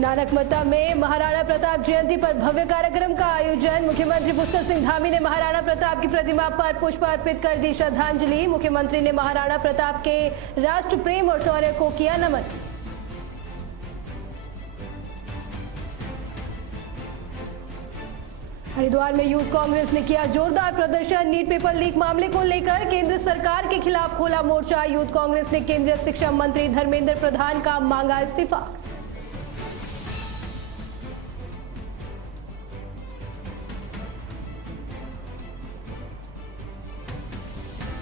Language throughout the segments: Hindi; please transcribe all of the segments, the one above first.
नानकमता में महाराणा प्रताप जयंती पर भव्य कार्यक्रम का आयोजन। मुख्यमंत्री पुष्कर सिंह धामी ने महाराणा प्रताप की प्रतिमा पर पुष्प अर्पित कर दी श्रद्धांजलि। मुख्यमंत्री ने महाराणा प्रताप के राष्ट्र प्रेम और शौर्य को किया नमन। हरिद्वार में यूथ कांग्रेस ने किया जोरदार प्रदर्शन। नीट पेपर लीक मामले को लेकर केंद्र सरकार के खिलाफ खोला मोर्चा। यूथ कांग्रेस ने केंद्रीय शिक्षा मंत्री धर्मेंद्र प्रधान का मांगा इस्तीफा।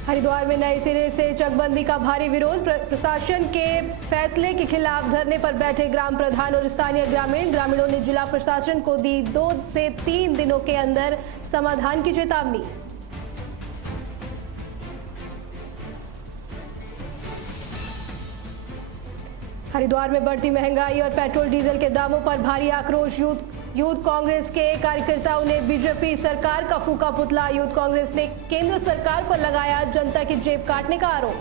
हरिद्वार में नए सिरे से चकबंदी का भारी विरोध। प्रशासन के फैसले के खिलाफ धरने पर बैठे ग्राम प्रधान और स्थानीय ग्रामीणों ने जिला प्रशासन को दी 2 से 3 दिनों के अंदर समाधान की चेतावनी। हरिद्वार में बढ़ती महंगाई और पेट्रोल डीजल के दामों पर भारी आक्रोश। यूथ कांग्रेस के कार्यकर्ताओं ने बीजेपी सरकार का फूका पुतला। यूथ कांग्रेस ने केंद्र सरकार पर लगाया जनता की जेब काटने का आरोप।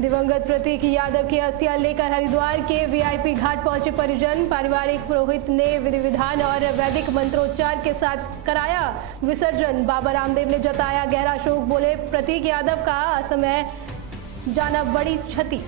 दिवंगत प्रतीक यादव की अस्थियां लेकर हरिद्वार के वीआईपी घाट पहुंचे परिजन। पारिवारिक पुरोहित ने विधि विधान और वैदिक मंत्रोच्चार के साथ कराया विसर्जन। बाबा रामदेव ने जताया गहरा शोक। बोले, प्रतीक यादव का असमय जाना बड़ी क्षति।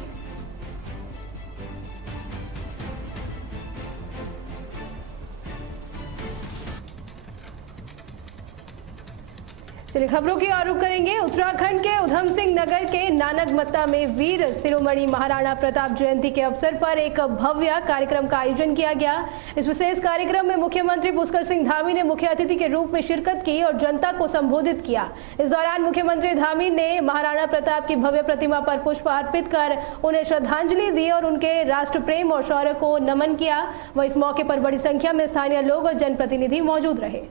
चलिए खबरों की ओर रुख करेंगे। उत्तराखंड के उधम सिंह नगर के नानकमत्ता में वीर शिरोमणि महाराणा प्रताप जयंती के अवसर पर एक भव्य कार्यक्रम का आयोजन किया गया। इस विशेष कार्यक्रम में मुख्यमंत्री पुष्कर सिंह धामी ने मुख्य अतिथि के रूप में शिरकत की और जनता को संबोधित किया। इस दौरान मुख्यमंत्री धामी ने महाराणा प्रताप की भव्य प्रतिमा पर पुष्प अर्पित कर उन्हें श्रद्धांजलि दी और उनके राष्ट्र प्रेम और शौर्य को नमन किया। वह इस मौके पर बड़ी संख्या में स्थानीय लोग और जनप्रतिनिधि मौजूद रहे।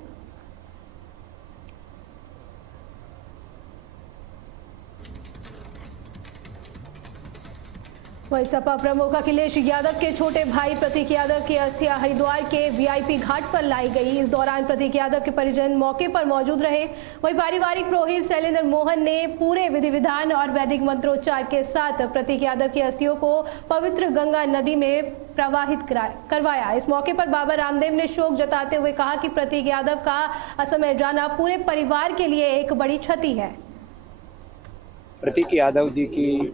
वहीं सपा प्रमुख अखिलेश यादव के छोटे भाई प्रतीक यादव की अस्थियां हरिद्वार के वीआईपी घाट पर लाई गई। इस दौरान प्रतीक यादव के परिजन मौके पर मौजूद रहे। वहीं पारिवारिक पुरोहित शैलेंद्र मोहन ने पूरे विधि विधान और वैदिक मंत्रोच्चार के साथ प्रतीक यादव की अस्थियों को पवित्र गंगा नदी में प्रवाहित करवाया। इस मौके पर बाबा रामदेव ने शोक जताते हुए कहा कि प्रतीक यादव का असमय जाना पूरे परिवार के लिए एक बड़ी क्षति है। प्रतीक यादव जी की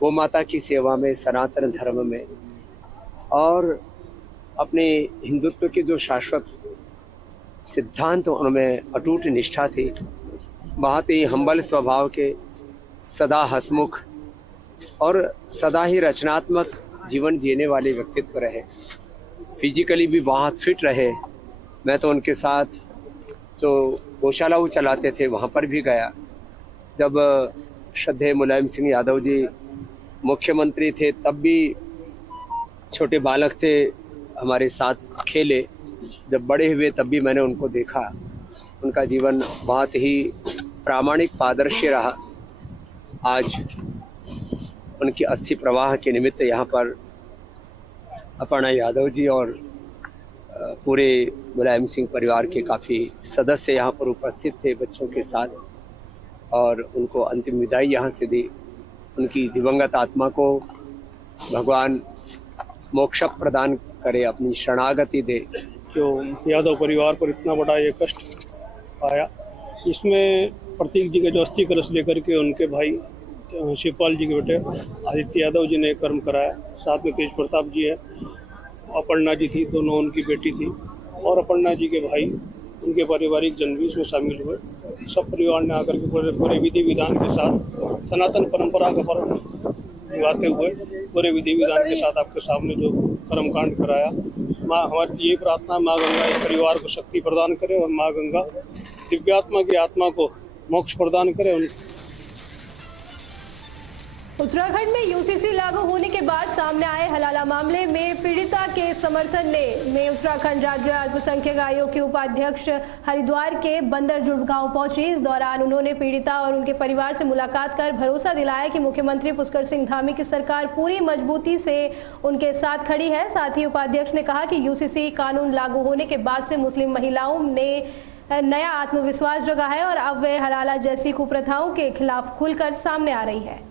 गौ माता की सेवा में, सनातन धर्म में और अपने हिंदुत्व के जो शाश्वत सिद्धांत उनमें अटूट निष्ठा थी। बहुत ही हम्बल स्वभाव के, सदा हंसमुख और सदा ही रचनात्मक जीवन जीने वाले व्यक्तित्व रहे। फिजिकली भी बहुत फिट रहे। मैं तो उनके साथ जो गौशाला वो चलाते थे वहाँ पर भी गया। जब श्रद्धेय मुलायम सिंह यादव जी मुख्यमंत्री थे तब भी छोटे बालक थे, हमारे साथ खेले। जब बड़े हुए तब भी मैंने उनको देखा। उनका जीवन बहुत ही प्रामाणिक आदर्श रहा। आज उनकी अस्थि प्रवाह के निमित्त यहाँ पर अपर्णा यादव जी और पूरे मुलायम सिंह परिवार के काफ़ी सदस्य यहाँ पर उपस्थित थे बच्चों के साथ, और उनको अंतिम विदाई यहाँ से दी। उनकी दिवंगत आत्मा को भगवान मोक्ष प्रदान करे, अपनी शरणागति दे। जो यादव परिवार पर इतना बड़ा ये कष्ट आया, इसमें प्रतीक जी के जो अस्थि कलश लेकर के उनके भाई शिवपाल जी के बेटे आदित्य यादव जी ने कर्म कराया। साथ में तेज प्रताप जी है, अपर्णा जी थी, दोनों उनकी बेटी थी, और अपर्णा जी के भाई, उनके पारिवारिक जन भी इसमें शामिल हुए। सब परिवार ने आकर के पूरे विधि विधान के साथ सनातन परंपरा का पर्व निभाते हुए पूरे विधि विधान के साथ आपके सामने जो कर्मकांड कराया। माँ, हमारी ये प्रार्थना, माँ गंगा इस परिवार को शक्ति प्रदान करे और माँ गंगा दिव्यात्मा की आत्मा को मोक्ष प्रदान करे। उत्तराखंड में यूसीसी लागू होने के बाद सामने आए हलाला मामले में पीड़िता के समर्थन में उत्तराखंड राज्य अल्पसंख्यक आयोग के उपाध्यक्ष हरिद्वार के बंदरजुर्ग गांव पहुंची। इस दौरान उन्होंने पीड़िता और उनके परिवार से मुलाकात कर भरोसा दिलाया कि मुख्यमंत्री पुष्कर सिंह धामी की सरकार पूरी मजबूती से उनके साथ खड़ी है। साथ ही उपाध्यक्ष ने कहा कि यूसीसी कानून लागू होने के बाद से मुस्लिम महिलाओं ने नया आत्मविश्वास जगा है और अब वे हलाला जैसी कुप्रथाओं के खिलाफ खुलकर सामने आ रही है।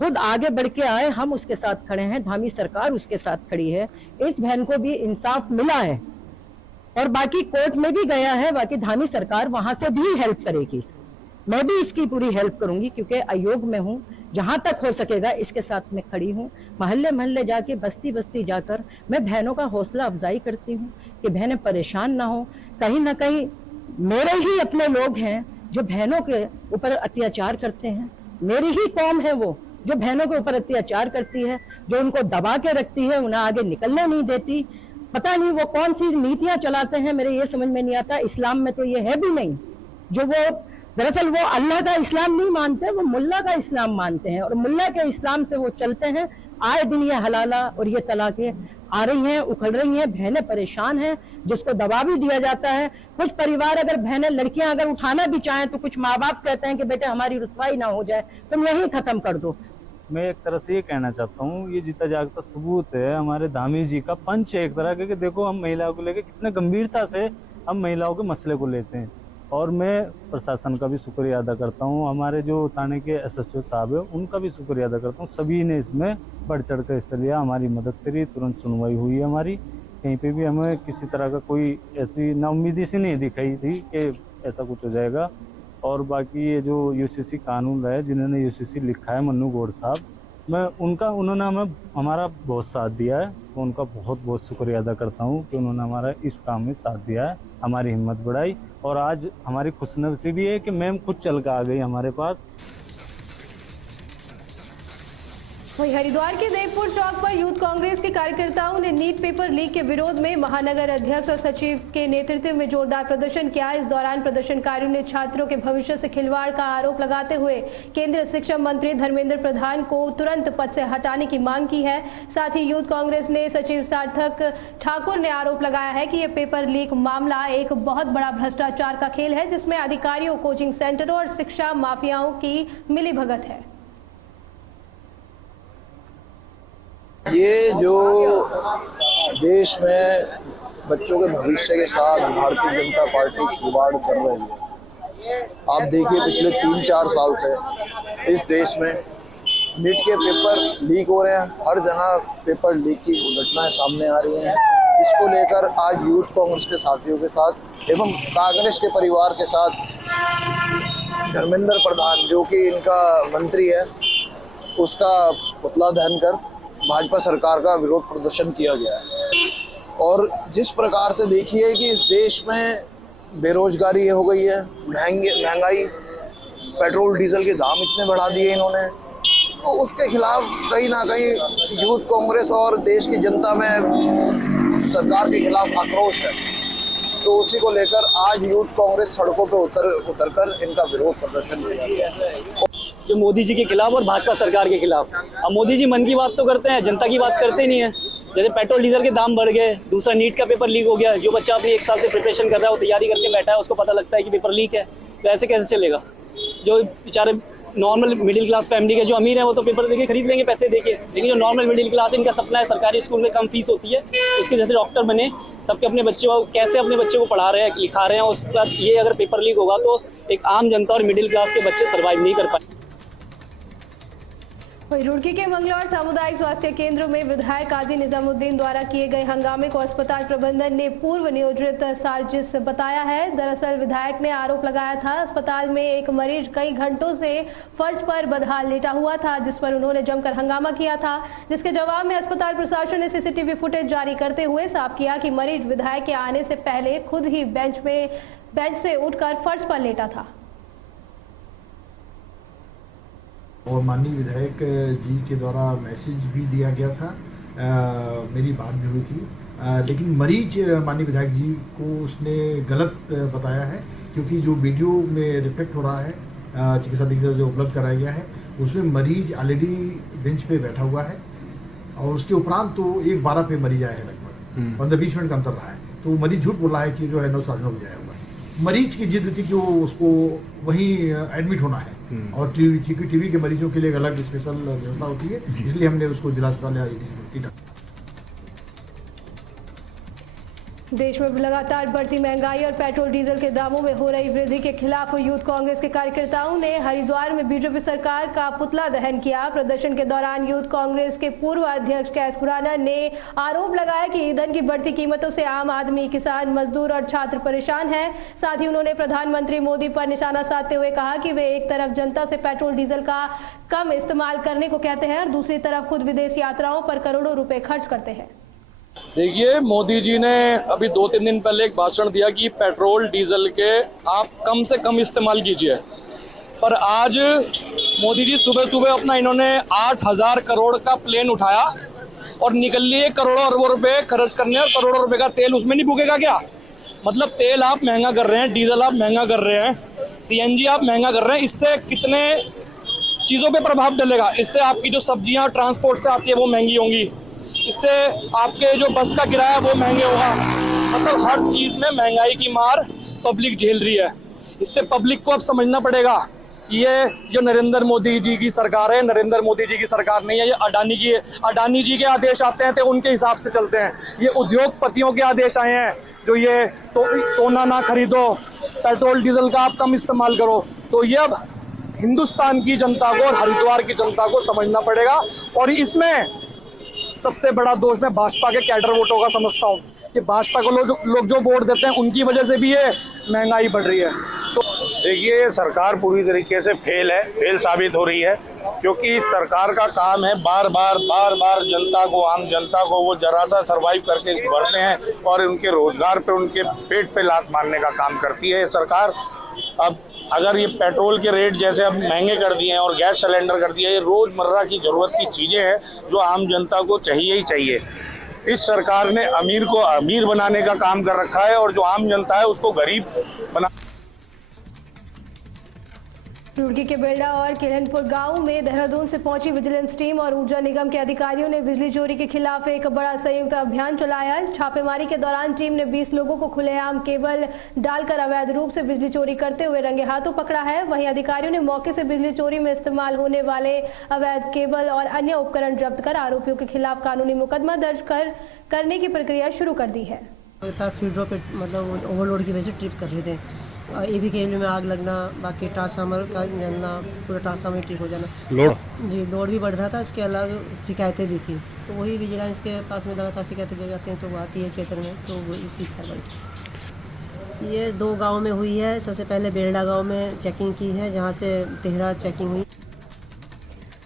खुद आगे बढ़ के आए, हम उसके साथ खड़े हैं, धामी सरकार उसके साथ खड़ी है। इस बहन को भी इंसाफ मिला है और बाकी कोर्ट में भी गया है, बाकी धामी सरकार वहां से भी हेल्प करेगी। मैं भी इसकी पूरी हेल्प करूंगी क्योंकि आयोग में हूं, जहां तक हो सकेगा इसके साथ मैं खड़ी हूं। महल्ले महल्ले जाके, बस्ती बस्ती जाकर मैं बहनों का हौसला अफजाई करती हूं कि बहनें परेशान ना हो। कहीं ना कहीं मेरे ही अपने लोग हैं जो बहनों के ऊपर अत्याचार करते हैं, मेरी ही कौम है वो जो बहनों के ऊपर अत्याचार करती है, जो उनको दबा के रखती है, उन्हें आगे निकलने नहीं देती। पता नहीं वो कौन सी नीतियां चलाते हैं, मेरे ये समझ में नहीं आता। इस्लाम में तो ये है भी नहीं। जो वो दरअसल वो अल्लाह का इस्लाम नहीं मानते, वो मुल्ला का इस्लाम मानते हैं और मुल्ला के इस्लाम से वो चलते हैं। आए दिन ये हलाला और ये तलाकें आ रही हैं, उखड़ रही हैं, बहनें परेशान हैं, जिसको दबा भी दिया जाता है। कुछ परिवार अगर बहनें, लड़कियां अगर उठाना भी चाहें तो कुछ माँ बाप कहते हैं कि बेटे हमारी रुसवाई ना हो जाए, तुम यही खत्म कर दो। मैं एक तरह से ये कहना चाहता हूँ, ये जीता जागता सबूत है हमारे धामी जी का पंच है एक तरह के, कि देखो हम महिलाओं को लेकर कितने गंभीरता से हम महिलाओं के मसले को लेते हैं। और मैं प्रशासन का भी शुक्रिया अदा करता हूँ, हमारे जो थाने के SHO साहब है उनका भी शुक्रिया अदा करता हूँ। सभी ने इसमें बढ़ चढ़ कर हिस्सा लिया, हमारी मदद करी, तुरंत सुनवाई हुई है हमारी। कहीं पे भी हमें किसी तरह का कोई ऐसी नाउम्मीदी सी नहीं दिखाई थी कि ऐसा कुछ हो जाएगा। और बाकी ये जो UCC कानून रहा है, जिन्होंने UCC लिखा है मन्नू गौड़ साहब, मैं उन्होंने हमें हमारा बहुत साथ दिया है, तो उनका बहुत बहुत शुक्रिया अदा करता हूँ कि उन्होंने हमारा इस काम में साथ दिया है, हमारी हिम्मत बढ़ाई। और आज हमारी खुशनसीबी है कि मैम खुद चल कर आ गई हमारे पास। वहीं हरिद्वार के देवपुर चौक पर यूथ कांग्रेस के कार्यकर्ताओं ने नीट पेपर लीक के विरोध में महानगर अध्यक्ष और सचिव के नेतृत्व में जोरदार प्रदर्शन किया। इस दौरान प्रदर्शनकारियों ने छात्रों के भविष्य से खिलवाड़ का आरोप लगाते हुए केंद्रीय शिक्षा मंत्री धर्मेंद्र प्रधान को तुरंत पद से हटाने की मांग की है। साथ ही यूथ कांग्रेस ने सचिव सार्थक ठाकुर ने आरोप लगाया है कि यह पेपर लीक मामला एक बहुत बड़ा भ्रष्टाचार का खेल है, जिसमें अधिकारियों, कोचिंग सेंटरों और शिक्षा माफियाओं की मिलीभगत है। ये जो देश में बच्चों के भविष्य के साथ भारतीय जनता पार्टी खिलवाड़ कर रही है, आप देखिए पिछले 3-4 साल से इस देश में नीट के पेपर लीक हो रहे हैं। हर जगह पेपर लीक की घटनाएं सामने आ रही हैं, जिसको लेकर आज यूथ कांग्रेस के साथियों के साथ एवं कांग्रेस के परिवार के साथ धर्मेंद्र प्रधान, जो कि इनका मंत्री है, उसका पुतला दहन कर भाजपा सरकार का विरोध प्रदर्शन किया गया है। और जिस प्रकार से देखिए कि इस देश में बेरोजगारी हो गई है, महंगाई, पेट्रोल डीजल के दाम इतने बढ़ा दिए इन्होंने, तो उसके खिलाफ कहीं ना कहीं यूथ कांग्रेस और देश की जनता में सरकार के खिलाफ आक्रोश है। तो उसी को लेकर आज यूथ कांग्रेस सड़कों पर उतरकर इनका विरोध प्रदर्शन किया है, जो मोदी जी के खिलाफ और भाजपा सरकार के खिलाफ। अब मोदी जी मन की बात तो करते हैं, जनता की बात करते नहीं है। जैसे पेट्रोल डीजल के दाम बढ़ गए, दूसरा नीट का पेपर लीक हो गया। जो बच्चा अपनी 1 साल से प्रिपरेशन कर रहा है, वो तैयारी करके बैठा है, उसको पता लगता है कि पेपर लीक है, तो ऐसे कैसे चलेगा। जो बेचारे नॉर्मल मिडिल क्लास फैमिली के जो अमीर हैं वो तो पेपर देके खरीद लेंगे पैसे देके, लेकिन जो नॉर्मल मिडिल क्लास है, इनका सपना है सरकारी स्कूल में कम फीस होती है, उसके जैसे डॉक्टर बने, सबके अपने बच्चे को कैसे अपने बच्चे को पढ़ा रहे हैं, लिखा रहे हैं। उसके बाद ये अगर पेपर लीक होगा तो एक आम जनता और मिडिल क्लास के बच्चे सर्वाइव नहीं कर पाए। वहीं रुड़की के मंगलौर सामुदायिक स्वास्थ्य केंद्र में विधायक काजी निजामुद्दीन द्वारा किए गए हंगामे को अस्पताल प्रबंधन ने पूर्व नियोजित साजिश बताया है। दरअसल विधायक ने आरोप लगाया था अस्पताल में एक मरीज कई घंटों से फर्श पर बदहाल लेटा हुआ था, जिस पर उन्होंने जमकर हंगामा किया था, जिसके जवाब में अस्पताल प्रशासन ने CCTV फुटेज जारी करते हुए साफ किया कि मरीज विधायक के आने से पहले खुद ही बेंच से उठकर फर्श पर लेटा था। और माननीय विधायक जी के द्वारा मैसेज भी दिया गया था, मेरी बात भी हुई थी, लेकिन मरीज माननीय विधायक जी को उसने गलत बताया है, क्योंकि जो वीडियो में रिफ्लेक्ट हो रहा है चिकित्सा अधीक्षक जो उपलब्ध कराया गया है, उसमें मरीज ऑलरेडी बेंच पे बैठा हुआ है और उसके उपरांत तो 1:12 पे मरीज आया है, लगभग 15-20 मिनट का अंतर रहा है। तो मरीज झूठ बोल रहा है कि जो है 9 साढ़े 9 बजे आया हुआ है। मरीज की जिद थी कि वो उसको वहीं एडमिट होना है, और टीबी के मरीजों के लिए अलग स्पेशल व्यवस्था होती है, इसलिए हमने उसको जिला अस्पताल देश में लगातार बढ़ती महंगाई और पेट्रोल डीजल के दामों में हो रही वृद्धि के खिलाफ यूथ कांग्रेस के कार्यकर्ताओं ने हरिद्वार में बीजेपी सरकार का पुतला दहन किया। प्रदर्शन के दौरान यूथ कांग्रेस के पूर्व अध्यक्ष कैस खुराना ने आरोप लगाया कि ईंधन की बढ़ती कीमतों से आम आदमी, किसान, मजदूर और छात्र परेशान हैं। साथ ही उन्होंने प्रधानमंत्री मोदी पर निशाना साधते हुए कहा कि वे एक तरफ जनता से पेट्रोल डीजल का कम इस्तेमाल करने को कहते हैं और दूसरी तरफ खुद विदेश यात्राओं पर करोड़ों रुपए खर्च करते हैं। देखिए, मोदी जी ने अभी 2-3 दिन पहले एक भाषण दिया कि पेट्रोल डीजल के आप कम से कम इस्तेमाल कीजिए, पर आज मोदी जी सुबह सुबह अपना इन्होंने 8,000 करोड़ का प्लेन उठाया और निकल लिए करोड़ों अरबों रुपए खर्च करने, और करोड़ों रुपए का तेल उसमें नहीं फूकेगा क्या? मतलब तेल आप महंगा कर रहे हैं, डीजल आप महंगा कर रहे हैं, CNG आप महंगा कर रहे हैं, इससे कितने चीज़ों पे प्रभाव डलेगा? इससे आपकी जो सब्जियां ट्रांसपोर्ट से आती है वो महंगी होंगी, इससे आपके जो बस का किराया वो महंगे होगा। मतलब हर चीज़ में महंगाई की मार पब्लिक झेल रही है। इससे पब्लिक को अब समझना पड़ेगा कि ये जो नरेंद्र मोदी जी की सरकार है, नरेंद्र मोदी जी की सरकार नहीं है, ये अडानी जी के आदेश आते हैं तो उनके हिसाब से चलते हैं। ये उद्योगपतियों के आदेश आए हैं जो ये सोना ना खरीदो, पेट्रोल डीजल का आप कम इस्तेमाल करो। तो ये अब हिंदुस्तान की जनता को और हरिद्वार की जनता को समझना पड़ेगा। और इसमें सबसे बड़ा दोष मैं भाजपा के कैडर वोटों का समझता हूँ कि भाजपा को लोग जो वोट देते हैं उनकी वजह से भी ये महंगाई बढ़ रही है। तो देखिए, सरकार पूरी तरीके से फेल साबित हो रही है, क्योंकि सरकार का काम है बार बार जनता को, आम जनता को वो जरा सा सर्वाइव करके भरते हैं और उनके रोजगार पे, उनके पेट पे लात मारने का काम करती है सरकार। अब अगर ये पेट्रोल के रेट जैसे अब महंगे कर दिए हैं और गैस सिलेंडर कर दिया, ये रोज़मर्रा की ज़रूरत की चीज़ें हैं जो आम जनता को चाहिए ही चाहिए। इस सरकार ने अमीर को अमीर बनाने का काम कर रखा है और जो आम जनता है उसको गरीब बना। रुड़की के बेल्डा और किलनपुर गांव में देहरादून से पहुंची विजिलेंस टीम और ऊर्जा निगम के अधिकारियों ने बिजली चोरी के खिलाफ एक बड़ा संयुक्त अभियान चलाया। इस छापेमारी के दौरान टीम ने 20 लोगों को खुलेआम केबल डालकर अवैध रूप से बिजली चोरी करते हुए रंगे हाथों पकड़ा है। वहीं अधिकारियों ने मौके से बिजली चोरी में इस्तेमाल होने वाले अवैध केबल और अन्य उपकरण जब्त कर आरोपियों के खिलाफ कानूनी मुकदमा दर्ज करने की प्रक्रिया शुरू कर दी है। मतलब ओवरलोड की वजह से ट्रिप कर रहे थे, AV केबल में आग लगना, बाकी ट्रांसफार्मर का जलना, पूरा ट्रांसफार्मर ट्रिप हो जाना, लोड भी बढ़ रहा था। इसके अलावा शिकायतें भी थी, तो वही विजिलेंस के पास में लगातार शिकायतें जब जाती हैं तो वो आती है क्षेत्र में, तो वो इसकी कार्रवाई थी। ये 2 गांव में हुई है। सबसे पहले बेल्डा गांव में चेकिंग की है, जहां से 13 चेकिंग हुई।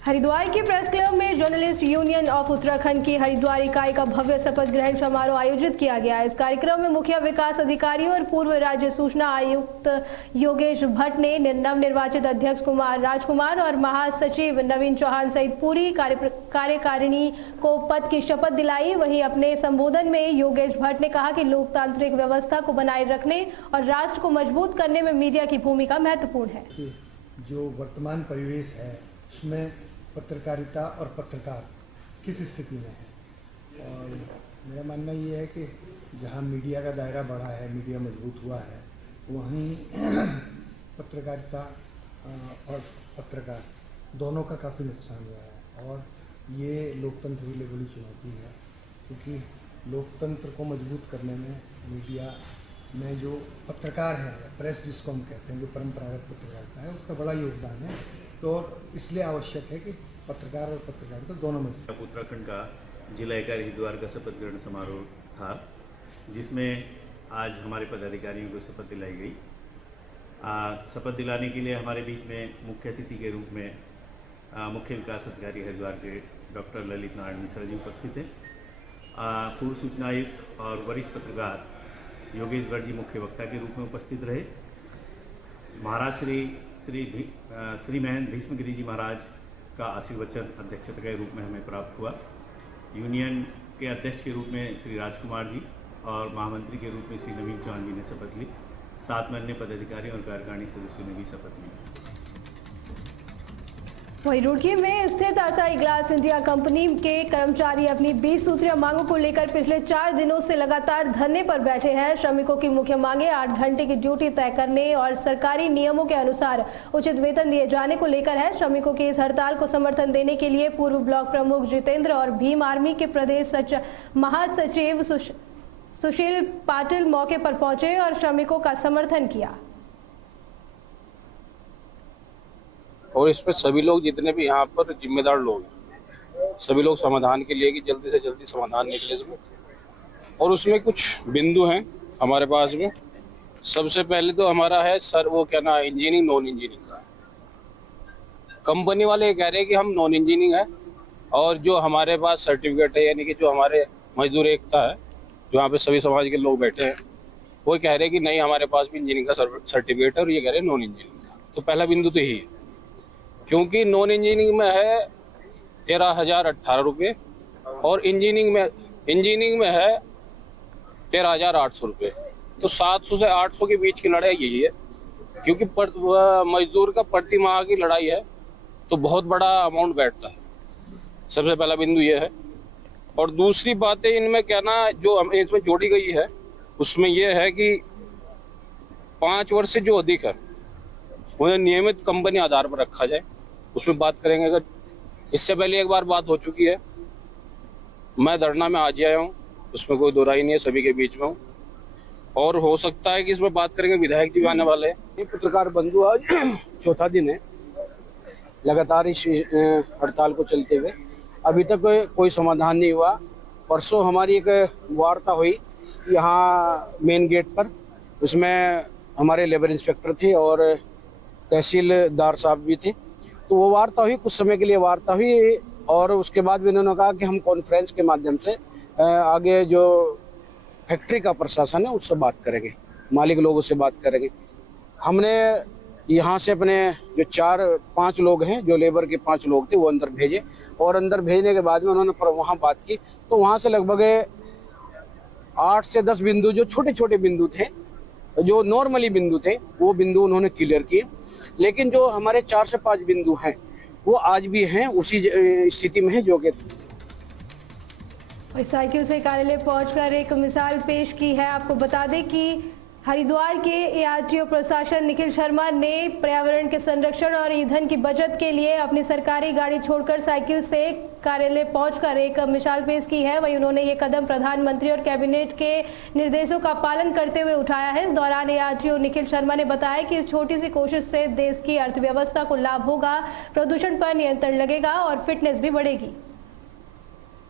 हरिद्वार के प्रेस क्लब में जर्नलिस्ट यूनियन ऑफ उत्तराखंड की हरिद्वार इकाई का भव्य शपथ ग्रहण समारोह आयोजित किया गया। इस कार्यक्रम में मुख्य विकास अधिकारी और पूर्व राज्य सूचना आयुक्त योगेश भट्ट ने नवनिर्वाचित अध्यक्ष कुमार राजकुमार और महासचिव नवीन चौहान सहित पूरी कार्यकारिणी को पद की शपथ दिलाई। वहीं अपने संबोधन में योगेश भट्ट ने कहा कि लोकतांत्रिक व्यवस्था को बनाए रखने और राष्ट्र को मजबूत करने में मीडिया की भूमिका महत्वपूर्ण है। जो वर्तमान परिवेश है उसमें पत्रकारिता और पत्रकार किस स्थिति में है, और मेरा मानना ये है कि जहाँ मीडिया का दायरा बढ़ा है, मीडिया मजबूत हुआ है, वहीं पत्रकारिता और पत्रकार दोनों का काफ़ी नुकसान हुआ है। और ये लोकतंत्र के लिए बड़ी चुनौती है, क्योंकि लोकतंत्र को मजबूत करने में मीडिया में जो पत्रकार है, प्रेस जिसको हम कहते हैं, जो परंपरागत पत्रकारिता है, उसका बड़ा योगदान है। तो इसलिए आवश्यक है कि पत्रकार और पत्रकारिता दोनों में। उत्तराखंड का जिला इकाई हरिद्वार का शपथ ग्रहण समारोह था, जिसमें आज हमारे पदाधिकारियों को शपथ दिलाई गई। शपथ दिलाने के लिए हमारे बीच में मुख्य अतिथि के रूप में मुख्य विकास अधिकारी हरिद्वार के डॉक्टर ललित नारायण मिश्रा जी उपस्थित हैं। पूर्व सूचना आयुक्त और वरिष्ठ पत्रकार योगेश भट्ट जी मुख्य वक्ता के रूप में उपस्थित रहे। महाराज श्री महेंद्र भीष्मगिरी जी महाराज का आशीर्वचन अध्यक्षता के रूप में हमें प्राप्त हुआ। यूनियन के अध्यक्ष के रूप में श्री राजकुमार जी और महामंत्री के रूप में श्री नवीन चौहान जी ने शपथ ली। साथ में अन्य पदाधिकारी और कार्यकारिणी सदस्यों ने भी शपथ ली। वहीं रुड़की में स्थित आसाई ग्लास इंडिया कंपनी के कर्मचारी अपनी 20 सूत्रीय मांगों को लेकर पिछले 4 दिनों से लगातार धरने पर बैठे हैं। श्रमिकों की मुख्य मांगे 8 घंटे की ड्यूटी तय करने और सरकारी नियमों के अनुसार उचित वेतन दिए जाने को लेकर है। श्रमिकों की इस हड़ताल को समर्थन देने के लिए पूर्व ब्लॉक प्रमुख जितेंद्र और भीम आर्मी के प्रदेश महासचिव सुशील पाटिल मौके पर पहुंचे और श्रमिकों का समर्थन किया। और इस पर सभी लोग जितने भी यहाँ पर जिम्मेदार लोग हैं, सभी लोग समाधान के लिए कि जल्दी से जल्दी समाधान निकले इसमें। और उसमें कुछ बिंदु हैं हमारे पास में। सबसे पहले तो हमारा है सर वो क्या ना इंजीनियरिंग नॉन इंजीनियरिंग का। कंपनी वाले कह रहे हैं कि हम नॉन इंजीनियरिंग है, और जो हमारे पास सर्टिफिकेट है यानी कि जो हमारे मजदूर एकता है जो यहाँ पे सभी समाज के लोग बैठे हैं, वो कह रहे हैं कि नहीं हमारे पास भी इंजीनियरिंग का सर्टिफिकेट है, और ये कह रहे हैं नॉन इंजीनियरिंग का। तो पहला बिंदु तो यही है, क्योंकि नॉन इंजीनियरिंग में है 13,018 रुपये और इंजीनियरिंग में है 13,800 रुपये। तो 700 से 800 के बीच की लड़ाई यही है, क्योंकि मजदूर का प्रति माह की लड़ाई है तो बहुत बड़ा अमाउंट बैठता है। सबसे पहला बिंदु ये है। और दूसरी बातें इनमें क्या ना जो इसमें जोड़ी गई है उसमें यह है कि 5 वर्ष से जो अधिक है उन्हें नियमित कंपनी आधार पर रखा जाए। उसमें बात करेंगे। अगर इससे पहले एक बार बात हो चुकी है, मैं धरना में आज आया हूँ, उसमें कोई दो राय नहीं है, सभी के बीच में हूँ। और हो सकता है कि इसमें बात करेंगे, विधायक जी भी आने वाले हैं। ये पत्रकार बंधु आज चौथा दिन है लगातार इस हड़ताल को चलते हुए, अभी तक कोई समाधान नहीं हुआ। परसों हमारी एक वार्ता हुई यहाँ मेन गेट पर, उसमें हमारे लेबर इंस्पेक्टर थे और तहसीलदार साहब भी थे। तो वो वार्ता हुई, कुछ समय के लिए वार्ता हुई, और उसके बाद भी उन्होंने कहा कि हम कॉन्फ्रेंस के माध्यम से आगे जो फैक्ट्री का प्रशासन है उससे बात करेंगे, मालिक लोगों से बात करेंगे। हमने यहाँ से अपने जो 4-5 लोग हैं, जो लेबर के 5 लोग थे, वो अंदर भेजे, और अंदर भेजने के बाद में उन्होंने वहाँ बात की। तो वहाँ से लगभग 8 से 10 बिंदु जो छोटे छोटे बिंदु थे, जो नॉर्मली बिंदु थे, वो बिंदु उन्होंने क्लियर किए। लेकिन जो हमारे 4 से 5 बिंदु हैं वो आज भी हैं, उसी स्थिति में है जो कि इस साइकिल से कार्यालय पहुंचकर एक मिसाल पेश की है। आपको बता दें कि हरिद्वार के एआरटीओ प्रशासन निखिल शर्मा ने पर्यावरण के संरक्षण और ईंधन की बचत के लिए अपनी सरकारी गाड़ी छोड़कर साइकिल से कार्यालय पहुंचकर एक मिसाल पेश की है। वहीं उन्होंने ये कदम प्रधानमंत्री और कैबिनेट के निर्देशों का पालन करते हुए उठाया है। इस दौरान एआरटीओ निखिल शर्मा ने बताया कि इस छोटी सी कोशिश से देश की अर्थव्यवस्था को लाभ होगा, प्रदूषण पर नियंत्रण लगेगा और फिटनेस भी बढ़ेगी।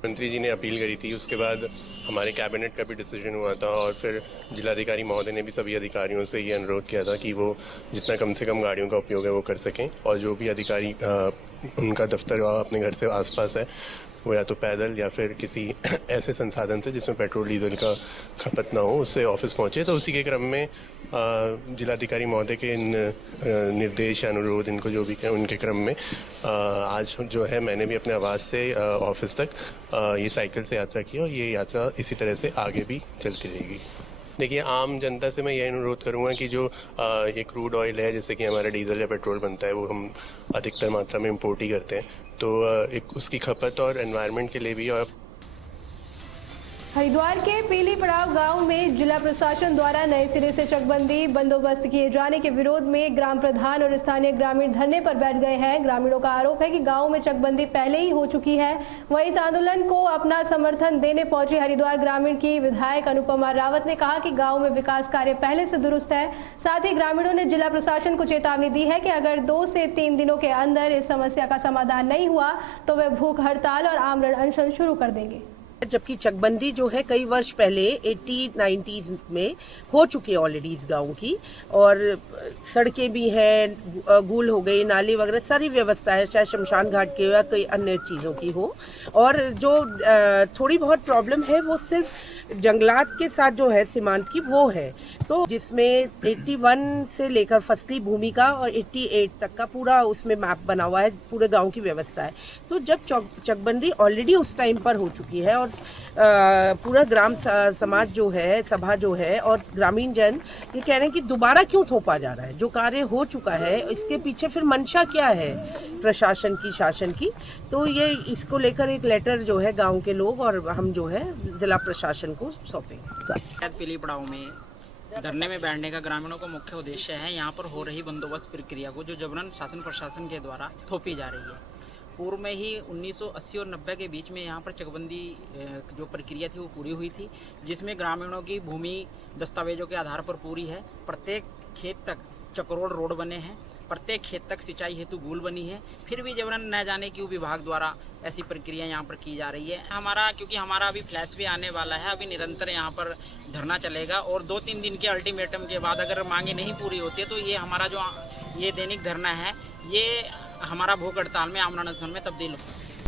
मंत्री जी ने अपील करी थी, उसके बाद हमारे कैबिनेट का भी डिसीजन हुआ था, और फिर जिलाधिकारी महोदय ने भी सभी अधिकारियों से ये अनुरोध किया था कि वो जितना कम से कम गाड़ियों का उपयोग है वो कर सकें, और जो भी अधिकारी उनका दफ्तर अपने घर से आसपास है वो या तो पैदल या फिर किसी ऐसे संसाधन से जिसमें पेट्रोल डीजल का खपत ना हो उससे ऑफिस पहुंचे। तो उसी के क्रम में जिलाधिकारी महोदय के निर्देश या अनुरोध इनको जो भी उनके क्रम में आज जो है मैंने भी अपने आवास से ऑफिस तक ये साइकिल से यात्रा की, और ये यात्रा इसी तरह से आगे भी चलती रहेगी। देखिए, आम जनता से मैं यह अनुरोध करूंगा कि जो ये क्रूड ऑयल है, जैसे कि हमारा डीजल या पेट्रोल बनता है, वो हम अधिकतर मात्रा में इंपोर्ट ही करते हैं, तो एक उसकी खपत और एनवायरनमेंट के लिए भी। और हरिद्वार के पीली पड़ाव गांव में जिला प्रशासन द्वारा नए सिरे से चकबंदी बंदोबस्त किए जाने के विरोध में ग्राम प्रधान और स्थानीय ग्रामीण धरने पर बैठ गए हैं। ग्रामीणों का आरोप है कि गांव में चकबंदी पहले ही हो चुकी है। वहीं इस आंदोलन को अपना समर्थन देने पहुंची हरिद्वार ग्रामीण की विधायक अनुपमा रावत ने कहा कि गाँव में विकास कार्य पहले से दुरुस्त है। साथ ही ग्रामीणों ने जिला प्रशासन को चेतावनी दी है कि अगर 2 से 3 दिनों के अंदर इस समस्या का समाधान नहीं हुआ तो वे भूख हड़ताल और आमरण अनशन शुरू कर देंगे। जबकि चकबंदी जो है कई वर्ष पहले 80-90 में हो चुकी है ऑलरेडी इस गांव की, और सड़कें भी हैं, गूल हो गई, नाली वगैरह सारी व्यवस्था है, चाहे शमशान घाट की हो या कई अन्य चीज़ों की हो। और जो थोड़ी बहुत प्रॉब्लम है वो सिर्फ जंगलात के साथ जो है सीमांत की वो है, तो जिसमें 81 से लेकर फसली भूमि का और 88 तक का पूरा उसमें मैप बना हुआ है, पूरे गांव की व्यवस्था है। तो जब चकबंदी ऑलरेडी उस टाइम पर हो चुकी है और पूरा ग्राम समाज जो है, सभा जो है और ग्रामीण जन ये कह रहे हैं कि दोबारा क्यों थोपा जा रहा है, जो कार्य हो चुका है इसके पीछे फिर मंशा क्या है प्रशासन की, शासन की। तो ये इसको लेकर एक लेटर जो है गांव के लोग और हम जो है जिला प्रशासन को सौंपेंगे। पीली पड़ाव में धरने में बैठने का ग्रामीणों का मुख्य उद्देश्य है यहाँ पर हो रही बंदोबस्त प्रक्रिया को जो जबरन शासन प्रशासन के द्वारा थोपी जा रही है, पूर्व में ही 1980 और 90 के बीच में यहाँ पर चकबंदी जो प्रक्रिया थी वो पूरी हुई थी, जिसमें ग्रामीणों की भूमि दस्तावेजों के आधार पर पूरी है। प्रत्येक खेत तक चक्रोड़ रोड बने हैं, प्रत्येक खेत तक सिंचाई हेतु गूल बनी है। फिर भी जबरन न जाने क्यों विभाग द्वारा ऐसी प्रक्रिया यहाँ पर की जा रही है। क्योंकि हमारा अभी फ्लैश भी आने वाला है, अभी निरंतर यहाँ पर धरना चलेगा और 2-3 दिन के अल्टीमेटम के बाद अगर मांगे नहीं पूरी होती है तो ये हमारा जो ये दैनिक धरना है ये हमारा भूख हड़ताल में आमरण अनशन में तब्दील हो।